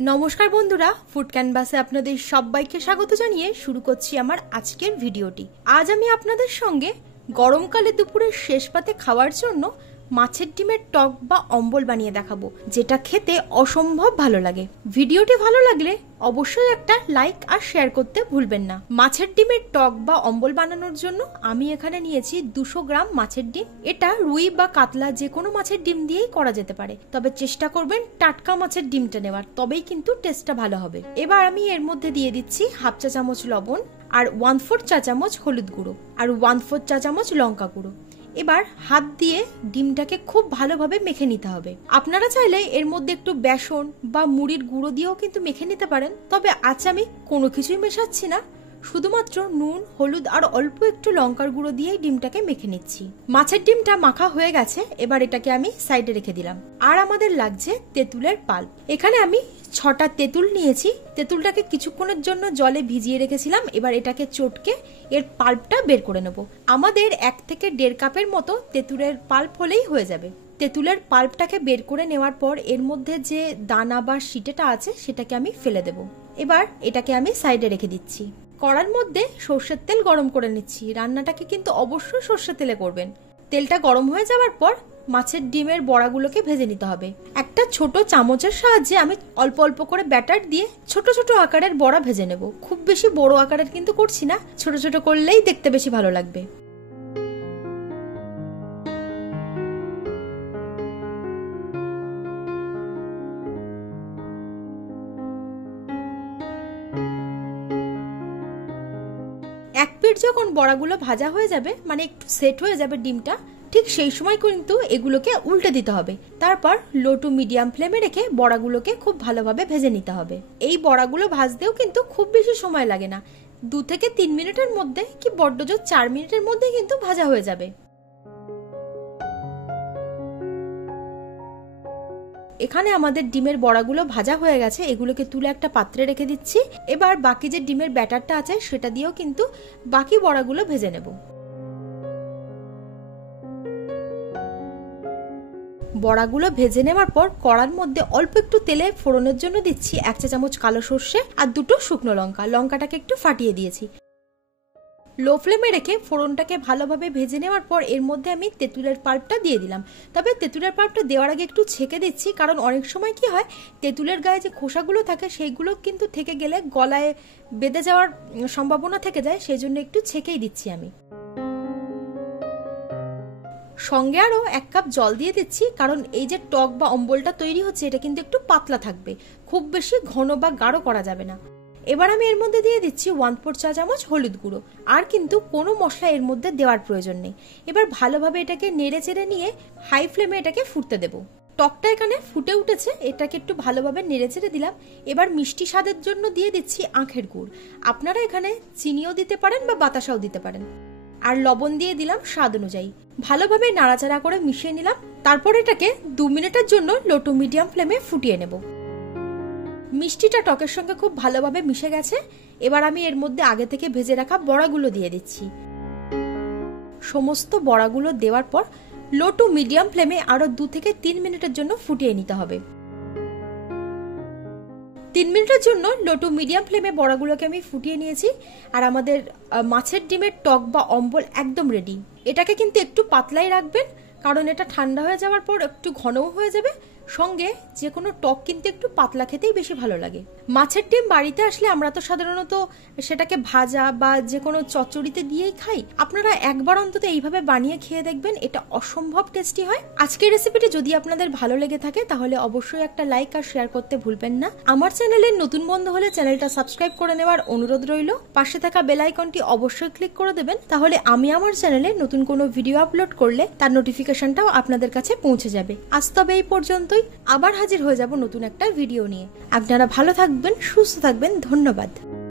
নমস্কার বন্ধুরা, ফুড ক্যানভাসে আপনাদের সবাইকে স্বাগত জানিয়ে শুরু করছি আমার আজকের ভিডিওটি। আজ আমি আপনাদের সঙ্গে গরমকালে দুপুরের শেষ পাতে খাওয়ার জন্য মাছের ডিমের টক বা অম্বল বানিয়ে দেখাবো, যেটা খেতে অসম্ভব ভালো লাগে। ভিডিওটি ভালো লাগলে অবশ্যই একটা লাইক আর শেয়ার করতে ভুলবেন না। মাছের ডিমের টক বা অম্বল বানানোর জন্য আমি এখানে নিয়েছি 200 গ্রাম মাছের ডিম। এটা রুই বা কাতলা যে কোনো মাছের ডিম দিয়েই করা যেতে পারে, তবে চেষ্টা করবেন টাটকা মাছের ডিমটা নেওয়ার, তবেই কিন্তু টেস্টটা ভালো হবে। এবার আমি এর মধ্যে দিয়ে দিচ্ছি হাফ চা চামচ লবণ আর 1/4 চা চামচ হলুদ গুঁড়ো আর 1/4 চা চামচ লঙ্কা গুঁড়ো। এবার হাত দিয়ে ডিমটাকে খুব ভালোভাবে মেখে নিতে হবে। আপনারা চাইলে এর মধ্যে একটু বেসন বা মুড়ির গুঁড়ো দিয়েও কিন্তু মেখে নিতে পারেন, তবে আজ আমি কোনো কিছুই মেশাচ্ছি না, শুধুমাত্র নুন, হলুদ আর অল্প একটু লঙ্কার গুঁড়ো দিয়েই ডিমটাকে মেখে নিচ্ছি। মাছের ডিমটা মাখা হয়ে গেছে, এবার এটাকে আমি সাইডে রেখে দিলাম। আর আমাদের লাগছে তেঁতুলের পাল্প। এখানে আমি 6টা তেঁতুল নিয়েছি। তেঁতুলটাকে কিছুক্ষণের জন্য জলে ভিজিয়ে রেখেছিলাম। এবার এটাকে চটকে এর পাল্পটা বের করে নেব। আমাদের 1 থেকে 1.5 কাপের মতো তেঁতুলের পাল্প হলেই হয়ে যাবে। তেঁতুলের পাল্পটাকে বের করে নেওয়ার পর এর মধ্যে যে দানা বা সিটেটা আছে সেটাকে আমি ফেলে দেব। এবার এটাকে আমি সাইডে রেখে দিচ্ছি। কড়ার মধ্যে সর্ষের তেল গরম করে নিচ্ছি। রান্নাটাকে কিন্তু অবশ্যই সর্ষের তেলে করবেন। তেলটা গরম হয়ে যাওয়ার পর মাছের ডিমের বড়াগুলোকে ভেজে নিতে হবে। একটা ছোট চামচের সাহায্যে আমি অল্প অল্প করে ব্যাটার দিয়ে ছোট ছোট আকারের বড়া ভেজে নেব। খুব বেশি বড় আকারের কিন্তু করছি না, ছোট ছোট করলেই দেখতে বেশি ভালো লাগবে। এক পিঠ যখন বড়াগুলো ভাজা হয়ে যাবে, মানে একটু সেট হয়ে যাবে ডিমটা, ঠিক সেই সময় কিন্তু এগুলোকে উল্টে দিতে হবে। তারপর লো টু মিডিয়াম ফ্লেমে রেখে বড়াগুলোকে খুব ভালোভাবে ভেজে নিতে হবে। এই বড়াগুলো ভাজতেও কিন্তু খুব বেশি সময় লাগে না, 2 থেকে 3 মিনিটের মধ্যে, কি বড্ড জোর 4 মিনিটের মধ্যে কিন্তু ভাজা হয়ে যাবে। এখানে আমাদের ডিমের বড়াগুলো ভাজা হয়ে গেছে, এগুলোকে তুলে একটা পাত্রে রেখে দিচ্ছি। এবার বাকি যে ডিমের ব্যাটারটা আছে সেটা দিয়েও কিন্তু বাকি বড়াগুলো ভেজে নেব। বড়াগুলো ভেজে নেওয়ার পর কড়ার মধ্যে অল্প একটু তেলে ফোড়নের জন্য দিচ্ছি 1 চা চামচ কালো সর্ষে আর 2টো শুকনো লঙ্কা। লঙ্কাটাকে একটু ফাটিয়ে দিয়েছি। লো ফ্লেমে রেখে ফোড়নটাকে ভালোভাবে ভেজে নেওয়ার পর এর মধ্যে আমি তেঁতুলের পাল্পটা দিয়ে দিলাম। তবে তেঁতুলের পাল্পটা দেওয়ার আগে একটু ছেঁকে দিচ্ছি, কারণ অনেক সময় কি হয়, তেঁতুলের গায়ে যে খোসাগুলো থাকে সেইগুলো কিন্তু থেকে গেলে গলায় বেঁধে যাওয়ার সম্ভাবনা থেকে যায়, সেই জন্য একটু ছেঁকেই দিচ্ছি আমি। সঙ্গে আরো 1 কাপ জল দিয়ে দিচ্ছি, কারণ এই যে টক বা অম্বলটা তৈরি হচ্ছে এটা কিন্তু একটু পাতলা থাকবে, খুব বেশি ঘন বা গাঢ় করা যাবে না। এবার আমি এর মধ্যে দিয়ে দিচ্ছি 1/4 চা চামচ হলুদ গুঁড়ো। আর কিন্তু কোনো মশলা এর মধ্যে দেওয়ার প্রয়োজন নেই। এবার ভালোভাবে এটাকে নেড়ে চেড়ে নিয়ে হাই ফ্লেমে এটাকে ফুটতে দেবো। টকটা এখানে ফুটে উঠেছে, এটাকে একটু ভালোভাবে নেড়ে চেড়ে দিলাম। এবার মিষ্টি স্বাদের জন্য দিয়ে দিচ্ছি আখের গুড়। আপনারা এখানে চিনিও দিতে পারেন বা বাতাসাও দিতে পারেন। আর লবণ দিয়ে দিলাম স্বাদ অনুযায়ী। ভালোভাবে নাড়াচাড়া করে মিশিয়ে নিলাম। তারপর এটাকে 2 মিনিটের জন্য লো টু মিডিয়াম ফ্লেমে ফুটিয়ে নেব। মিষ্টিটা টকের সঙ্গে খুব ভালোভাবে মিশে গেছে। এবার আমি এর মধ্যে আগে থেকে ভেজে রাখা বড়াগুলো দিয়ে দিচ্ছি। সমস্ত বড়াগুলো দেওয়ার পর লো টু মিডিয়াম ফ্লেমে আরো 2 থেকে 3 মিনিটের জন্য ফুটিয়ে নিতে হবে। 3 মিনিটের জন্য লো টু মিডিয়াম ফ্লেমে বড়াগুলোকে আমি ফুটিয়ে নিয়েছি। আর আমাদের মাছের ডিমের টক বা অম্বল একদম রেডি। এটাকে কিন্তু একটু পাতলাই রাখবেন, কারণ এটা ঠান্ডা হয়ে যাওয়ার পর একটু ঘনও হয়ে যাবে। সঙ্গে যে কোনো টক কিন্তু একটু পাতলা খেতেই বেশি ভালো লাগে। মাছের ডিম বাড়িতে আসলে আমরা তো সাধারণত সেটাকে ভাজা বা যে কোনো চচ্চড়িতে দিয়েই খাই। আপনারা একবার অন্তত এইভাবে বানিয়ে খেয়ে দেখবেন, এটা অসম্ভব টেস্টি হয়। আজকের রেসিপিটি যদি আপনাদের ভালো লেগে থাকে তাহলে অবশ্যই একটা লাইক আর শেয়ার করতে ভুলবেন না। আমার চ্যানেলের নতুন বন্ধু হলে চ্যানেলটা সাবস্ক্রাইব করে নেওয়ার অনুরোধ রইল। পাশে থাকা বেল আইকনটি অবশ্যই ক্লিক করে দেবেন, তাহলে আমি আমার চ্যানেলে নতুন কোনো ভিডিও আপলোড করলে তার নোটিফিকেশনটাও আপনাদের কাছে পৌঁছে যাবে। আজ তবে এই পর্যন্তই, আবার হাজির হয়ে যাব নতুন একটা ভিডিও নিয়ে। আপনারা ভালো থাকবেন, সুস্থ থাকবেন। ধন্যবাদ।